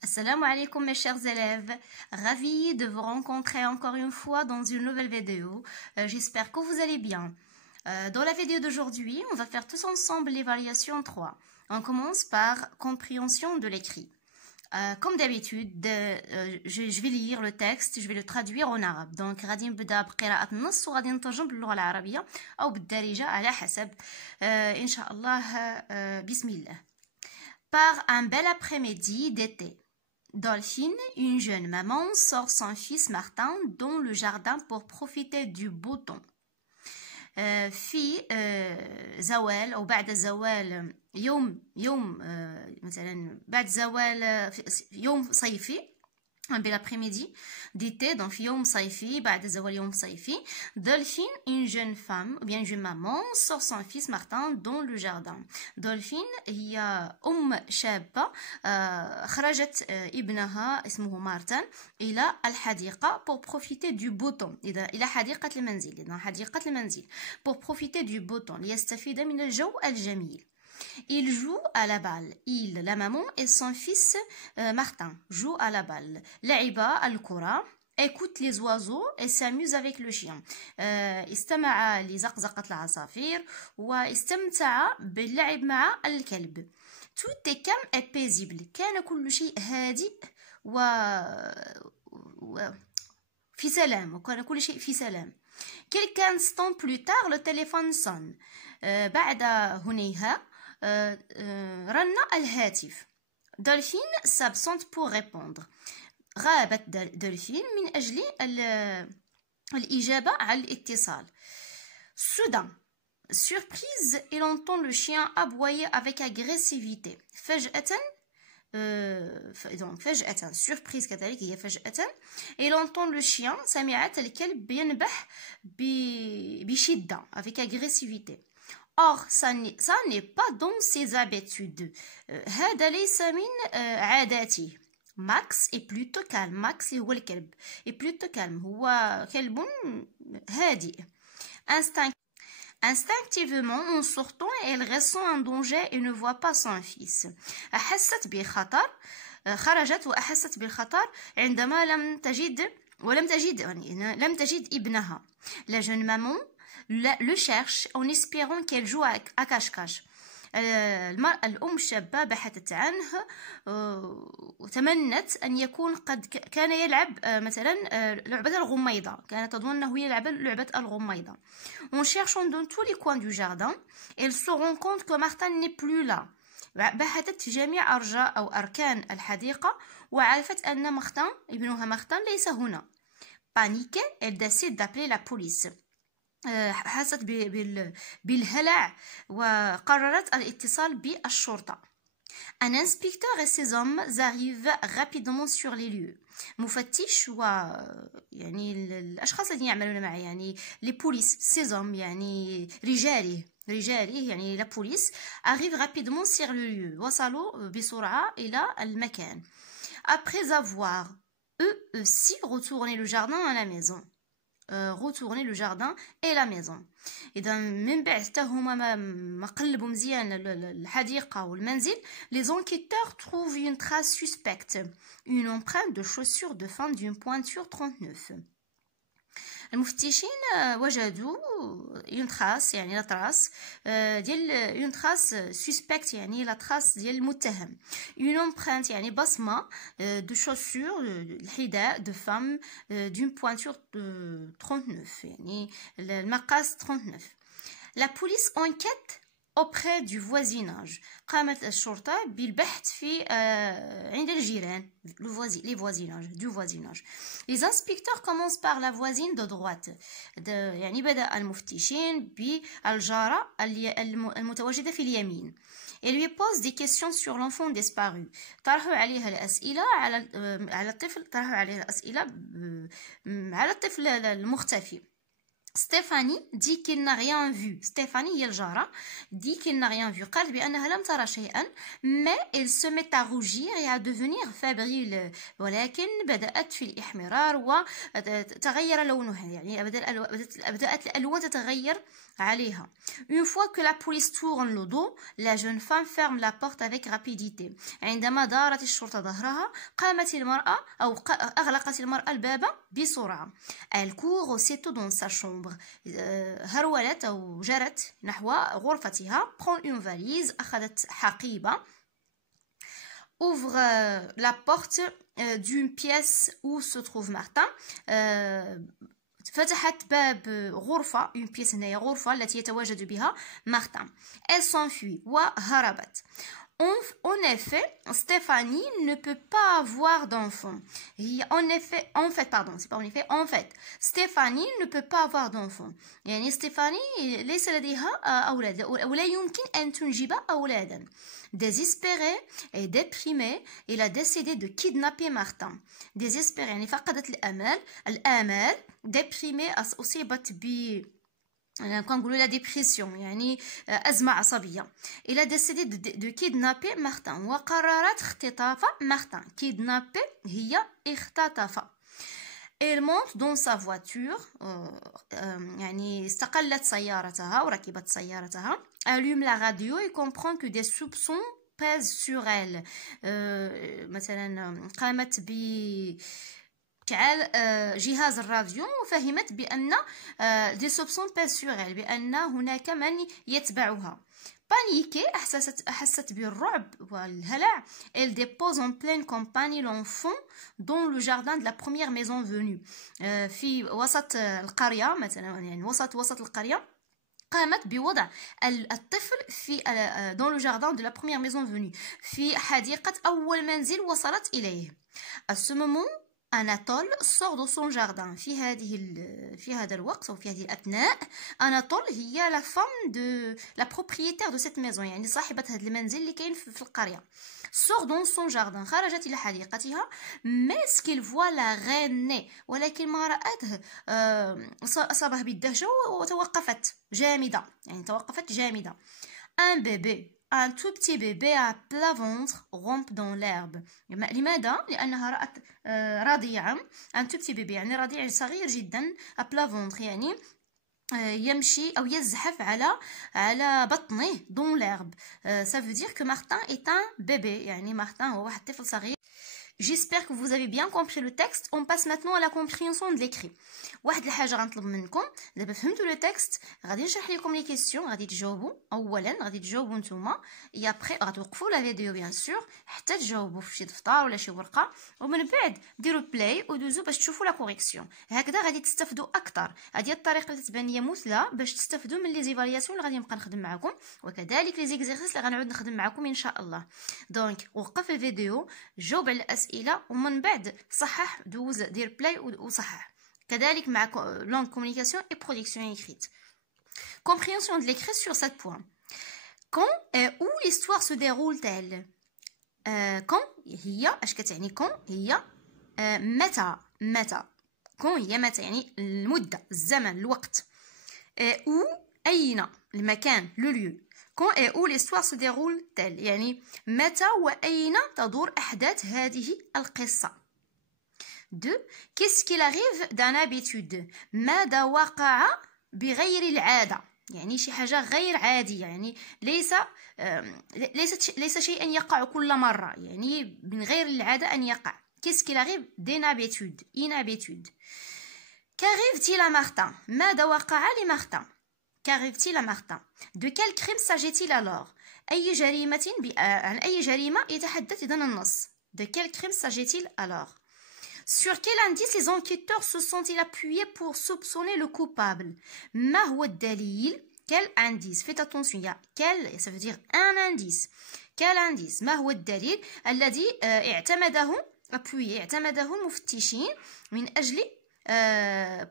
Assalamu alaikum mes chers élèves, ravi de vous rencontrer encore une fois dans une nouvelle vidéo. J'espère que vous allez bien. Dans la vidéo d'aujourd'hui, on va faire tous ensemble l'évaluation 3. On commence par compréhension de l'écrit. Comme d'habitude, je vais lire le texte, je vais le traduire en arabe. Donc غادي نبدا بقراءة النص وغادي نترجم باللغة العربية أو بالدارجة على حسب إن شاء الله. بسم الله. Par un bel après-midi d'été, Dolphine, une jeune maman, sort son fils Martin dans le jardin pour profiter du beau temps. في زوال أو بعد زوال مثلا بعد زوال يوم صيفي un bel après-midi d'été, donc يوم صيفي بعد زوال يوم صيفي. Dolphine, une jeune femme ou bien une jeune maman, sort son fils Martin dans le jardin. Dolphine هي شابة خرجت ابنها اسمه مارتن إلى الحديقة pour profiter du beau temps. إلى حديقة المنزل، إلى حديقة المنزل pour profiter du beau temps ليستفيد من الجو الجميل. Il joue à la balle. La maman et son fils Martin jouent à la balle. لعب الكرة. Écoute les oiseaux et s'amuse avec le chien. استمع لزقزقة العصافير واستمتع باللعب مع الكلب. Tout est calme et paisible. كان كل شيء هادئ في سلام. وكان كل شيء في سلام. Quelques instants plus tard, le téléphone sonne. بعد هنيها رن الهاتف. Dolphine s'absente pour répondre. غابت Dolphine من أجل الإجابة على الاتصال. Soudain, surprise, il entend le chien aboyer avec agressivité. فجأة فجأة surprise كذلك هي فجأة. il entend le chien سمعت الكلب ينبح بشدة avec agressivité. Or, ça n'est pas dans ses habitudes. هذا ليس من عاداته. Max est plutôt calme. Max هو الكلب. est plutôt calme. هو كلب هادئ. Instinctivement, en sortant, elle ressent un danger et ne voit pas son fils. أحست بخطر. خرجت وأحست بالخطر عندما لم تجد ابنها. La jeune maman le cherche en espérant qu'elle joue à cache-cache. الأم الشابة بحثت عنه وتمنت أن يكون قد كان يلعب مثلا لعبة الغميضة. كانت تظن أنه يلعب لعبة الغميضة. En cherchant dans tous les coins du jardin, elle se rend compte que Martin n'est plus là. بحثت في جميع أرجاء أو أركان الحديقة وعرفت أن ابنها مارتن ليس هنا. Paniquée, elle décide d'appeler la police. حست بالهلع وقررت الاتصال بالشرطة. Un inspecteur et ses hommes arrivent rapidement sur les lieux. مفتش يعني الأشخاص الذين يعملون معه يعني les polices, ses hommes يعني رجاله يعني la police arrive rapidement sur le lieu. وصلوا بسرعة إلى المكان. Après avoir eux aussi retourné le jardin à la maison. retourner le jardin et la maison. إذا من بعد حتى هما ما قلبوا مزيان الحديقة والمنزل, les enquêteurs trouvent une trace suspecte, une empreinte de chaussure de femme d'une pointure 39. المفتشين وجدوا une trace يعني la trace ديال une trace suspecte يعني la trace ديال المتهم. une empreinte يعني بصمة de chaussure الحذاء de femme d'une pointure 39 يعني المقاس 39. La police enquête auprès du voisinage. قامت الشرطة بالبحث في عند الجيران. les voisinages, du voisinage. Les inspecteurs commencent par la voisine de droite. يعني بدأ المفتشين بالجارة المتواجدة في اليمين. Et lui pose des questions sur l'enfant disparu. طرحوا عليها الأسئلة على الطفل. طرحوا عليها الأسئلة على الطفل المختفي. Stéphanie dit qu'il n'a rien vu. Stéphanie هي الجارة dit qu'il n'a rien vu. قالت بأنها لم ترى شيئا mais elle se met à rougir et à devenir fébrile ولكن بدأت في الإحمرار وتغير لونها يعني بدأت الألوان تتغير عليها. Une fois que la police tourne le dos, la jeune femme ferme la porte avec rapidité. عندما دارت الشرطة ظهرها قامت المرأة أو أغلقت المرأة الباب بسرعة. Elle court aussitôt dans sa chambre. هرولت أو جرت نحو غرفتها. Prend une valise. أخذت حقيبة. Ouvre la porte d'une pièce où se trouve Martin. فتحت باب غرفة une pièce هنايا غرفة التي يتواجد بها مارتن. Elle s'enfuit وهربت. En effet, Stéphanie ne peut pas avoir d'enfant. En fait, Stéphanie ne peut pas avoir d'enfant. يعني Stéphanie ليس لديها أولاد ولا يمكن أن تنجب أولادا. Désespérée et déprimée, elle a décidé de kidnapper Martin. Désespérée يعني فقدت الآمال. Déprimée أصيبت ب كنقولوا لا ديبرسيون يعني أزمة عصبية. Il a décidé de kidnapper Martin وقررت اختطاف Martin. Kidnapper هي اختطف. Elle monte dans sa voiture يعني استقلت سيارتها وركبت سيارتها. Allume la radio et comprend que des soupçons pèsent sur elle. مثلا قامت ب شعل جهاز الراديو وفهمت بأن دي سوبسون بيز سور إل بأن هناك من يتبعها. بانيكي أحست بالرعب والهلع. Elle dépose en pleine campagne l'enfant dans le jardin de la première maison venue. في وسط القرية مثلا يعني وسط القرية قامت بوضع الطفل في dans le jardin de la première maison venue في حديقة أول منزل وصلت إليه. À ce moment أناطول sort de son jardin. في هذا الوقت أو في هذه الأثناء أناطول هي la femme de la propriétaire de cette maison يعني صاحبة هذا المنزل اللي كاين في القرية. sort dans son jardin خرجت إلى حديقتها. mais ce qu'il voit la reine ولكن ما رأته أصابها بالدهشة وتوقفت جامدة يعني توقفت جامدة. un bébé Un tout petit bébé à plat ventre rampe dans l'herbe. لماذا؟ لأنها رأت رضيعا. Un tout petit bébé يعني رضيع صغير جدا. à plat ventre يعني يمشي أو يزحف على بطنه dans l'herbe. Ça veut dire que Martin est un bébé يعني Martin هو واحد طفل صغير. J'espère que vous avez bien compris le texte. On passe maintenant à la compréhension de l'écrit. واحد الحاجه غنطلب منكم دابا فهمتوا لو تكست غادي نشرح لكم لي كيسيون غادي تجاوبوا. اولا غادي تجاوبوا نتوما اي ابري غتوقفوا لا فيديو بيان سور حتى تجاوبوا في شي دفتر ولا شي ورقه ومن بعد ديروا بلاي ودوزوا باش تشوفوا لا كوريكسيون. هكذا غادي تستافدوا اكثر. هذه الطريقه اللي تبان ليا مثلى باش تستافدوا من لي زيفالياسيون اللي غادي نبقى نخدم معكم وكذلك لي زيكزيرسيس اللي غنعود نخدم معكم ان شاء الله. دونك وقف الفيديو جاوب على الاسئله ومن بعد صحح دوز دير بلاي وصحح. كذلك مع langue communication et production écrite. Compréhension de l'écrit sur 7 points. Quand et où l'histoire se déroule-t-elle? Quand هي اش كتعني quand هي متى quand هي متى يعني المدة الزمن الوقت. où أين المكان le lieu. Quand et où l'histoire se déroule-t-elle يعني متى وأين تدور أحداث هذه القصة. 2. Qu'est-ce qu'il arrive d'un habitude? ماذا وقع بغير العادة يعني شي حاجة غير عادية يعني ليس شيئا يقع كل مرة يعني من غير العادة أن يقع. Qu'est-ce qu'il arrive d'une habitude? Une habitude. Qu'arrive-t-il à Martin? ماذا وقع لمارتن? Qu'arrive-t-il à Martin? De quel crime s'agit-il alors? عن أي جريمة يتحدث إذن النص. De quel crime s'agit-il alors? Sur quel indice les enquêteurs se sont-ils appuyés pour soupçonner le coupable? ما هو الدليل? Quel indice? Faites attention, il y a quel, ça veut dire un indice. Quel indice? ما هو الدليل الذي اعتمده المفتشين من أجل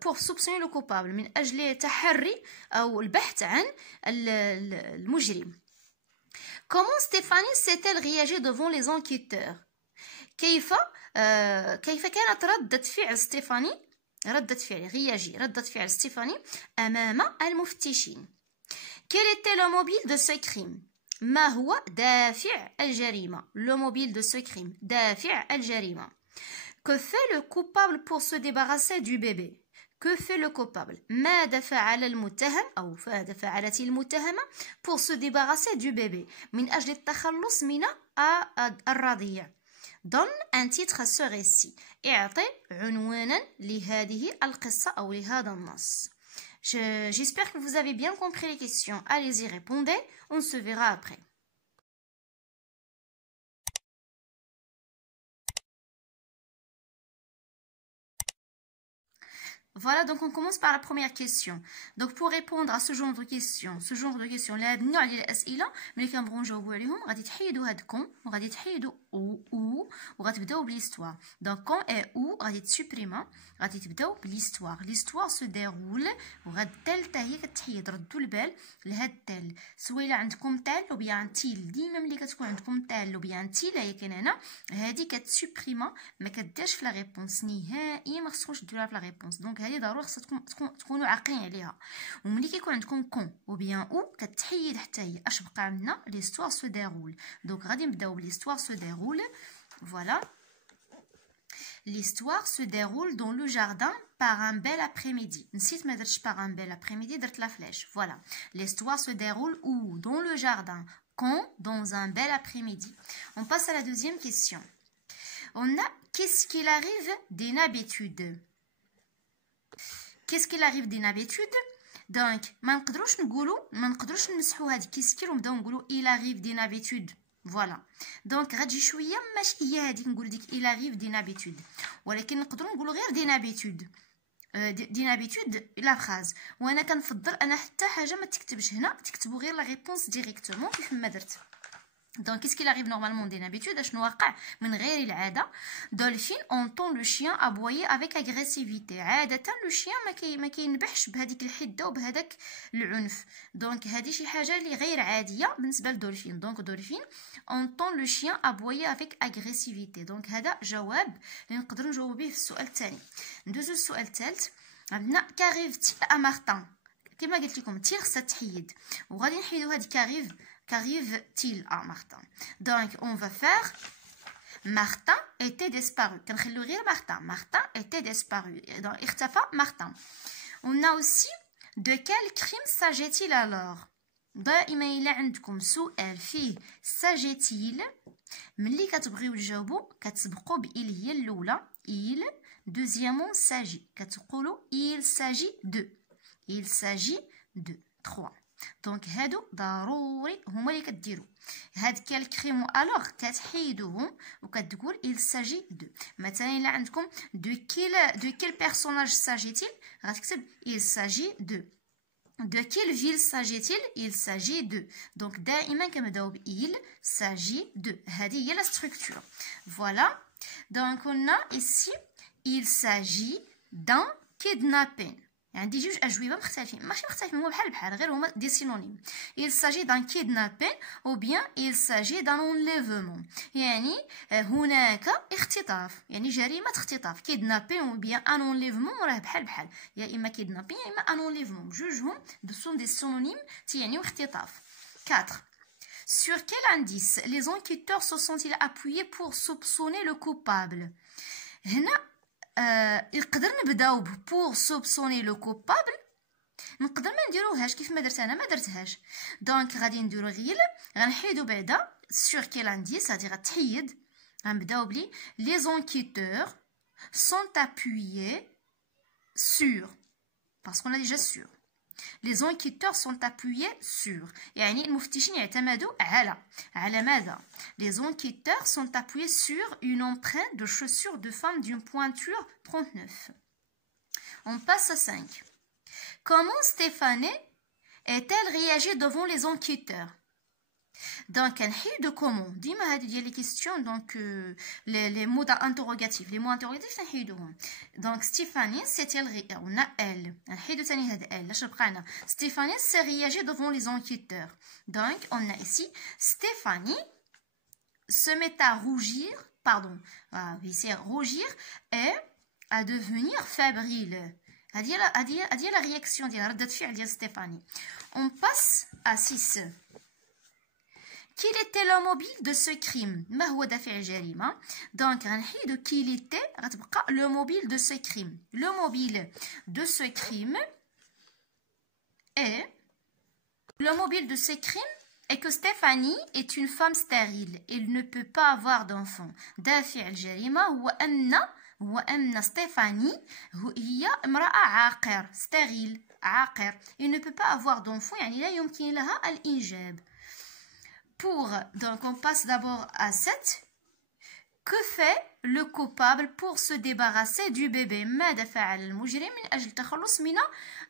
pour soupçonner le coupable من أجل تحري أو البحث عن المجرم. Comment Stéphanie s'est-elle réagie devant les enquêteurs? كيف كانت ردة فعل ستيفاني ردة فعل réagir ردة فعل ستيفاني أمام المفتشين. Quel était le mobile de ce crime؟ ما هو دافع الجريمة؟ Le mobile de ce crime دافع الجريمة. Que fait le coupable pour se débarrasser du bébé؟ Que fait le coupable؟ ماذا فعل المتهم أو ماذا فعلت المتهمة pour se débarrasser du bébé من أجل التخلص من الرضيع. Donne un titre à ce récit. اعطي عنوانا لهذه القصة أو لهذا النص. J'espère que vous avez bien compris les questions. Allez-y, répondez. On se verra après. Voilà, donc on commence par la première question. Donc pour répondre à ce genre de questions, لهاد النوع ديال الأسئلة ملي كنبغيو نجاوبوا عليهم غادي تحيدوا هاد كون وغادي تحيدوا او وغتبداو بليستوار. دونك كون اي او غادي تسوبريما غادي تبداو بليستوار. ليستوار سو ديرول وغاد التال حتى هي كتحيد. ردوا البال لهاد التال سواء عندكم تال او بيان تيل. ديما ملي كتكون عندكم تال او بيان تيل هي كاين هنا هادي كتسوبريما ما كديرش في لا ريبونس نهائيا. ما خصكمش ديروها في لا ريبونس. دونك هذه ضروري خصكم تكونوا عاقلين عليها. وملي كيكون عندكم كون او بيان او كتحيد حتى هي. اش بقى عندنا ليستوار سو ديرول. دونك غادي نبداو بليستوار سو ديرول. Voilà. L'histoire se déroule dans le jardin par un bel après-midi. نسيت ما درتش par un bel après-midi, درت la flèche. Voilà. L'histoire se déroule où? Dans le jardin. Quand? Dans un bel après-midi. On passe à la deuxième question. On a qu'est-ce qu'il arrive d'inhabitude. Qu'est-ce qu'il arrive d'inhabitude? Donc ما نقدروش نمسحوا هاد كيسكيل ونبداو نقولوا il arrive d'inhabitude. فوالا دونك غتجي شويه ماشي هي هذيك نقول ديك il arrive d'inhabitude ولكن نقدروا نقولوا غير d'inhabitude لا فراز. وانا كنفضل انا حتى حاجه ما تكتبش هنا تكتبوا غير لا ريبونس ديريكتومون كيف ما درت. Donc, qu'est-ce qu'il arrive normalement d'habitude? أشنو واقع من غير العادة. Dolphine entend le chien aboyer avec agressivité. عادة le chien ما كينبحش بهذيك الحدة وبهذاك العنف. Donc هذه شي حاجة اللي غير عادية بالنسبة لدولفين. Donc Dolphine entend le chien aboyer avec agressivité. Donc هذا جواب اللي نقدر نجاوب به في السؤال الثاني. ندوزو للسؤال الثالث. عندنا qu'arrive-t-il à Martin. كما قلت لكم تي خصها تحيد وغادي نحيدو هاد qu'arrive-t-il à Martin. Donc on va faire Martin était disparu. كنخليو غير Martin était disparu. Donc اختفى Martin. On a aussi de quel crime s'agit-il alors. دائما إلا عندكم سؤال فيه s'agit-il ملي كتبغيو تجاوبوا كتسبقوا بإل هي الأولى. il deuxièmement s'agit كتقولوا il s'agit de 3. دونك هادو ضروري هما اللي كديروا هاد كالكريم الوغ كتحيدوهم وكتقول il s'agit de. مثلا الا عندكم de quel personnage s'agit-il غتكتب il s'agit de quelle ville s'agit-il il s'agit de. دونك دائما كنبداو ب il s'agit de. هذه هي لا ستركتور. فوالا دونك on a ici il s'agit d'un kidnapping. عندي جوج أجوبة مختلفين ماشي مختلفين هما بحال غير هما دي سينونيم. il s'agit d'un kidnapping ou bien il s'agit d'un enlèvement. يعني هناك اختطاف يعني جريمة اختطاف. kidnapping ou bien un enlèvement راه بحال يا إما kidnapping يا إما un enlèvement. جوجهم sont des synonymes تيعنيو اختطاف. 4. Sur quel indice les enquêteurs se sont-ils appuyés pour soupçonner le coupable. هنا نقدر نبداو بور سوبسوني لو كوبابل. نقدر ما نديروهاش كيف ما درت انا ما درتهاش. دونك غادي نديرو غير غنحيدو بعدا سور كيل انديس هادي غتحيد. غنبداو بلي لي زونكيتور سون ابويي سور باسكو انا ديجا سور. Les enquêteurs sont appuyés sur. يعني المفتشين يعتمدوا على ماذا؟ Les enquêteurs sont appuyés sur une empreinte de chaussure de femme d'une pointure 39. On passe à 5. Comment Stéphanie est-elle réagi devant les enquêteurs? Donc نحيدو كومون ديما هادي ديال لي كيستيون. دونك لي مو انتروغاتيف نحيدوهم. دونك ستيفاني سيتي on a elle نحيدو ثاني هاد elle اش بقى لنا ستيفاني سي réagi devant les enquêteurs. Donc on a ici Stéphanie se met à rougir oui c'est rougir et à devenir fébrile. هذه la réaction ديال ردة فعل ديال ستيفاني. On passe à 6. Quel était le mobile de ce crime? ما هو دافع الجريمة؟ دونك غنحيدو qu'il était غتبقى le mobile de ce crime. Le mobile de ce crime est est que Stéphanie est une femme stérile. Elle ne peut pas avoir d'enfant. دافع الجريمة هو أن ستيفاني هي امرأة عاقر ستيريل عاقر. Il ne peut pas avoir d'enfant يعني لا يمكن لها الإنجاب. Donc on passe d'abord à 7. Que fait le coupable pour se débarrasser du bébé? ماذا فعل المجرم من أجل التخلص من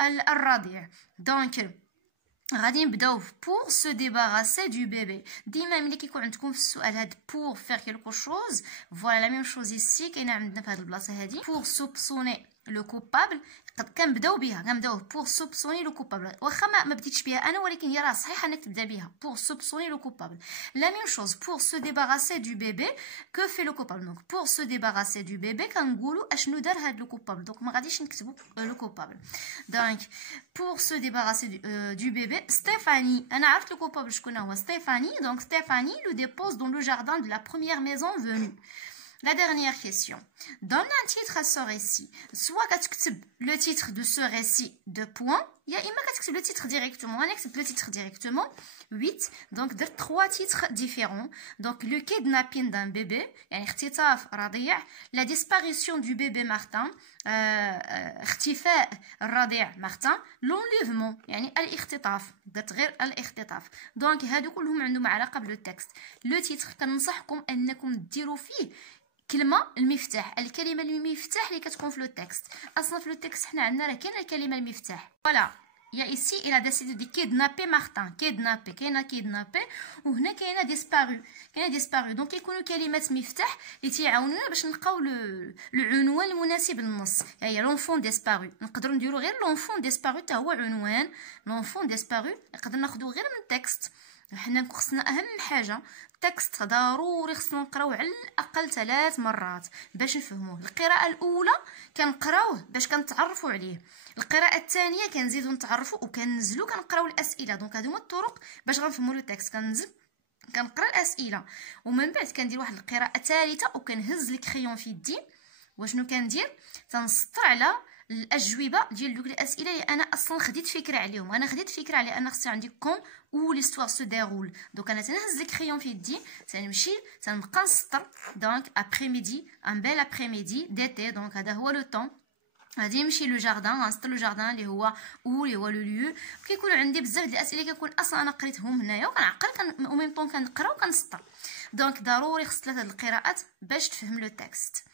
الرضيع؟ Donc غادي نبداو pour se débarrasser du bébé. ديما ملي كيكون عندكم في السؤال هاد pour faire quelque chose, voilà la même chose ici كاينه عندنا في هاد البلاصه هادي. Pour soupçonner le coupable كنبداو pour soupçonner le coupable. واخا ما بديتش بها انا ولكن هي راه صحيحه انك تبدا بها pour soupçonner le coupable. La même chose pour se débarrasser du bébé. Que fait le coupable? Donc pour se débarrasser du bébé كنقولوا اشنو دار هاد le coupable. Donc ما غاديش نكتبوا le coupable. Donc pour se débarrasser du bébé, Stéphanie, انا عرفت le coupable شكون هو Stéphanie. Donc Stéphanie le dépose dans le jardin de la première maison venue. La dernière question. Donne un titre à ce récit. Soit tu le titre de ce récit de points. Il y a le titre directement. On accepte le titre directement. 8. Donc, de 3 titres différents. Donc, le kidnapping d'un bébé. La disparition du bébé Martin. اختفاء الرضيع Martin. L'enlèvement. يعني الاختطاف. درت غير الاختطاف. دونك هادو كلهم عندهم علاقة بالتكست. لو تيتر كننصحكم انكم ديروا فيه كلمه المفتاح. الكلمه المفتاح اللي كتكون في لو تكست. اصلا في لو تكست حنا عندنا راه كاينه الكلمه المفتاح. فوالا يا ايسي il a décidé de kidnapper Martin. kidnapper كاينه kidnapper وهنا كاينه disparu. دونك كيكونوا كلمات مفتاح اللي تيعاونونا باش نلقاو العنوان المناسب للنص. هي لونفون ديسبارو. نقدروا نديروا غير لونفون ديسبارو حتى هو عنوان. لونفون ديسبارو نقدر ناخذوه غير من التكست. حنا خصنا اهم حاجه التكست ضروري خصنا نقراوه على الاقل 3 مرات باش نفهموه. القراءه الاولى كنقراوه باش كنتعرفوا عليه. القراءه الثانيه كنزيدوا نتعرفوا وكننزلوا كنقراو الاسئله. دونك هادو هما الطرق باش غنفهموا لو تكست. كننزل كنقرا الاسئله ومن بعد كندير واحد القراءه ثالثه وكنهز الكريون في يدي. وشنو كندير؟ تنسطر على الاجوبه ديال دوك الاسئله اللي انا اصلا خديت فكره عليهم. انا خديت فكره على ان خصني عندي كون ou l'histoire se déroule. Donc انا تنهز الكريون في يدي تنمشي تنبقى نسطر. دونك ابري ميدي ان بيل ابري ميدي ديتي. دونك هذا هو لو طون. غادي نمشي لو جاردان غنسطر لو جاردان اللي هو اللي هو لو ليو. كيكونوا عندي بزاف ديال الاسئله كنكون اصلا انا قريتهم هنايا وكنعقل او ميم طون كنقرا وكنسطر. دونك ضروري خص 3 القراءات باش تفهم لو تكست.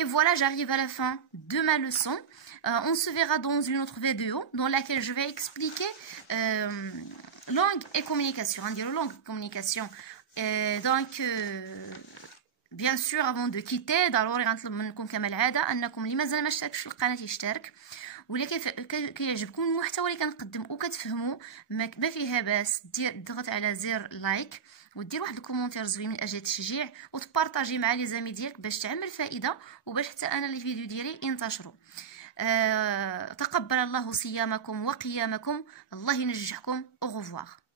Et voilà, j'arrive à la fin de ma leçon. On se verra dans une autre vidéo dans laquelle je vais expliquer langue et communication. Langue et communication. Donc, bien sûr, avant de quitter, ضروري غنطلب منكم كما العادة أنكم اللي مازال ما اشتركش في القناة يشترك. ولا كيعجبكم المحتوى اللي كنقدم وكتفهموا ما فيها باس تضغط على زر لايك ودير واحد الكومونتير زوين من اجل التشجيع وتبارطاجي مع لي زامي ديالك باش تعمل فائده وباش حتى انا لي فيديو ديالي ينتشروا. تقبل الله صيامكم وقيامكم. الله ينجحكم. au revoir.